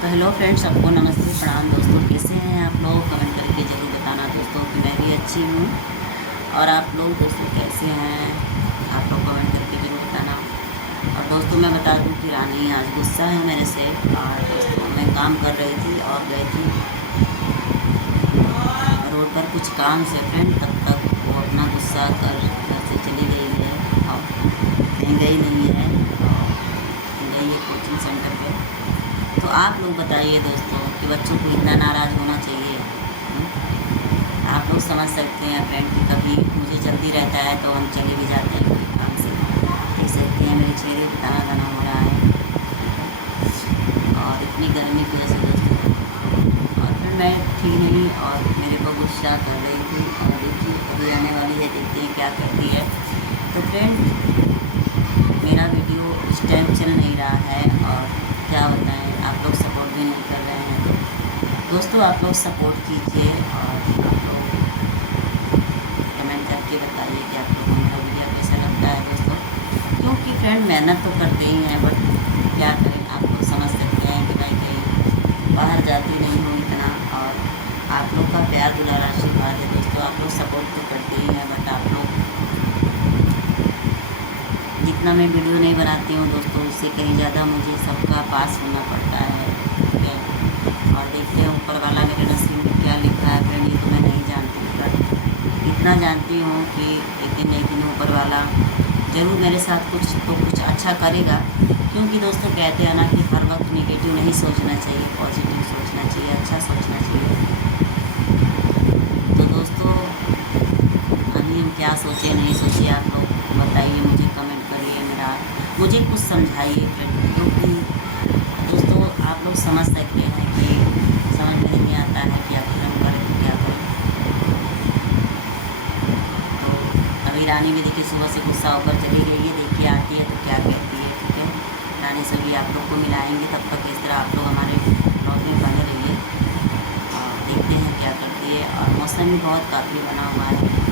तो hello friends, सबको नमस्ते प्रणाम। दोस्तों कैसे हैं आप लोग? कमेंट करके ज़रूर बताना दोस्तों कि मैं भी अच्छी हूँ। और आप लोग दोस्तों कैसे हैं? आप लोग कमेंट करके ज़रूर बताना। और दोस्तों मैं बता दूँ कि रानी आज गुस्सा है मेरे से। और दोस्तों मैं काम कर रही थी और गई थी रोड पर कुछ काम से फ्रेंड, तब तक वो अपना गुस्सा कर घर से चली गई है और कहीं गई नहीं है, गई है कोचिंग सेंटर पे। तो आप लोग बताइए दोस्तों कि बच्चों को इतना नाराज़ होना चाहिए? आप लोग समझ सकते हैं फ्रेंड कि कभी मुझे जल्दी रहता है तो हम चले भी जाते हैं कोई काम से। देख सकते हैं मेरे चेहरे पर दाना दाना हो रहा है और इतनी गर्मी की वजह से दोस्तों। और फिर मैं थी नहीं और मेरे को गुस्सा कर रही थी और देखिए अभी आने वाली है, देखते हैं क्या कहती है। तो फ्रेंड मेरा वीडियो इस टाइम चल नहीं रहा है और क्या बताएं, आप लोग सपोर्ट भी नहीं कर रहे हैं। तो दोस्तों आप लोग सपोर्ट कीजिए और आप लोग कमेंट करके बताइए कि आप लोगों को मेरा वीडियो कैसा लगता है दोस्तों। क्योंकि फ्रेंड मेहनत तो करते ही हैं, बट क्या करें, आप लोग समझ सकते हैं कि भाई कहीं बाहर जाती नहीं हूँ इतना। और आप लोग का प्यार दुलार आशीर्वाद है दोस्तों, आप लोग सपोर्ट तो करते ही हैं, बट आप लोग जितना मैं वीडियो नहीं बनाती हूँ दोस्तों, उससे कहीं ज़्यादा मुझे सबका पास होना पड़ता है, ठीक है। और देखते हैं ऊपर वाला मेरे नसीब में क्या लिखा है फ्रेंड, ये तो मैं नहीं जानती, बट इतना जानती हूँ कि एक दिन ऊपर वाला ज़रूर मेरे साथ कुछ तो कुछ अच्छा करेगा। क्योंकि दोस्तों कहते हैं ना कि हर वक्त निगेटिव नहीं सोचना चाहिए, पॉजिटिव सोचना चाहिए, अच्छा सोचना चाहिए। तो दोस्तों अभी हम क्या सोचे नहीं सोचे, आप लोग बताइए, मुझे कमेंट करिए, मुझे कुछ समझाइए फ्रेंड। क्योंकि दोस्तों आप लोग समझ सकते हैं कि समझ में नहीं आता है कि आखिर हम करें तो क्या करें। तो अभी रानी भी देखिए सुबह से गुस्सा होकर चली गई है, देखिए आती है तो क्या कहती है, ठीक है। रानी से भी आप लोग को मिलाएंगे, तब तक इस तरह आप लोग हमारे ब्लॉग में बने रहिए और देखते हैं क्या करती है। और मौसम भी बहुत काफ़ी बना हुआ है।